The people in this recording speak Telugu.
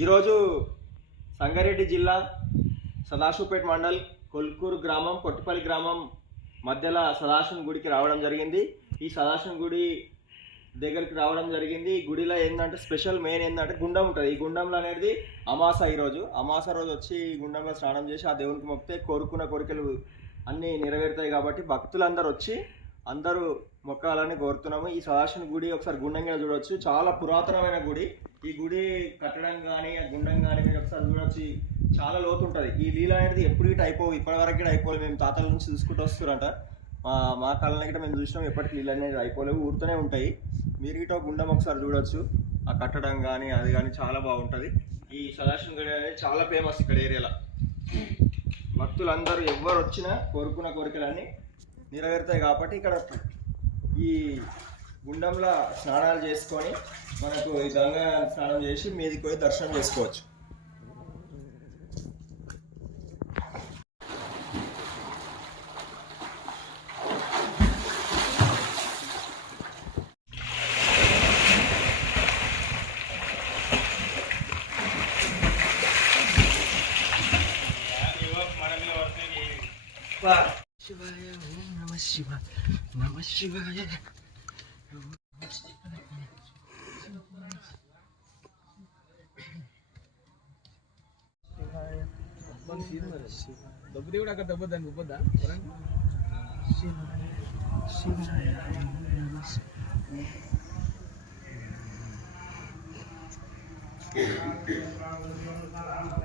ఈరోజు సంగారెడ్డి జిల్లా సదాశివపేట మండల్ కొల్కూరు గ్రామం కొట్టిపల్లి గ్రామం మధ్యలో సదాశివుని గుడికి రావడం జరిగింది. ఈ సదాశివుని గుడి దగ్గరికి రావడం జరిగింది. ఈ గుడిలో ఏంటంటే స్పెషల్ మెయిన్ ఏంటంటే గుండం ఉంటుంది. ఈ గుండంలో అనేది అమాస అమాస రోజు వచ్చి ఈ గుండంలో స్నానం చేసి ఆ దేవునికి మొక్కితే కోరుకున్న కోరికలు అన్నీ నెరవేరుతాయి. కాబట్టి భక్తులందరూ వచ్చి అందరూ మొక్కాలని కోరుతున్నాము. ఈ సదాశివుని గుడి ఒకసారి గుండంగా చూడవచ్చు. చాలా పురాతనమైన గుడి. ఈ గుడి కట్టడం కానీ ఆ గుండం కానీ మీరు ఒకసారి చూడవచ్చు. చాలా లోతు ఉంటుంది. ఈ లీల అనేది ఎప్పుడు ఇటు అయిపోవు, ఇప్పటివరకు కూడా అయిపోలేదు. మేము తాతల నుంచి చూసుకుంటూ వస్తున్నారంట. మా కాలంలో కూడా మేము చూసినాం. ఎప్పటికీ నీళ్ళు అనేది అయిపోలేవు, ఊరుతూనే ఉంటాయి. మీరు ఇటు గుండం ఒకసారి చూడవచ్చు. ఆ కట్టడం కానీ అది కానీ చాలా బాగుంటుంది. ఈ సదాశివుని గుడి అనేది చాలా ఫేమస్ ఇక్కడ ఏరియాలో. భక్తులందరూ ఎవరు వచ్చినా కోరుకున్న కోరికలన్నీ నెరవేరుతాయి. కాబట్టి ఇక్కడ ఈ గుండంలో స్నానాలు చేసుకొని మనకు ఈ గంగా స్నానం చేసి మీదికి పోయి దర్శనం చేసుకోవచ్చు. శివాయ ఓం నమ శివాయ నమ శివాయ. దెబ్బతి కూడా అక్కడ దెబ్బ దాన్ని ఉబ్బద్దా శివాయ నమ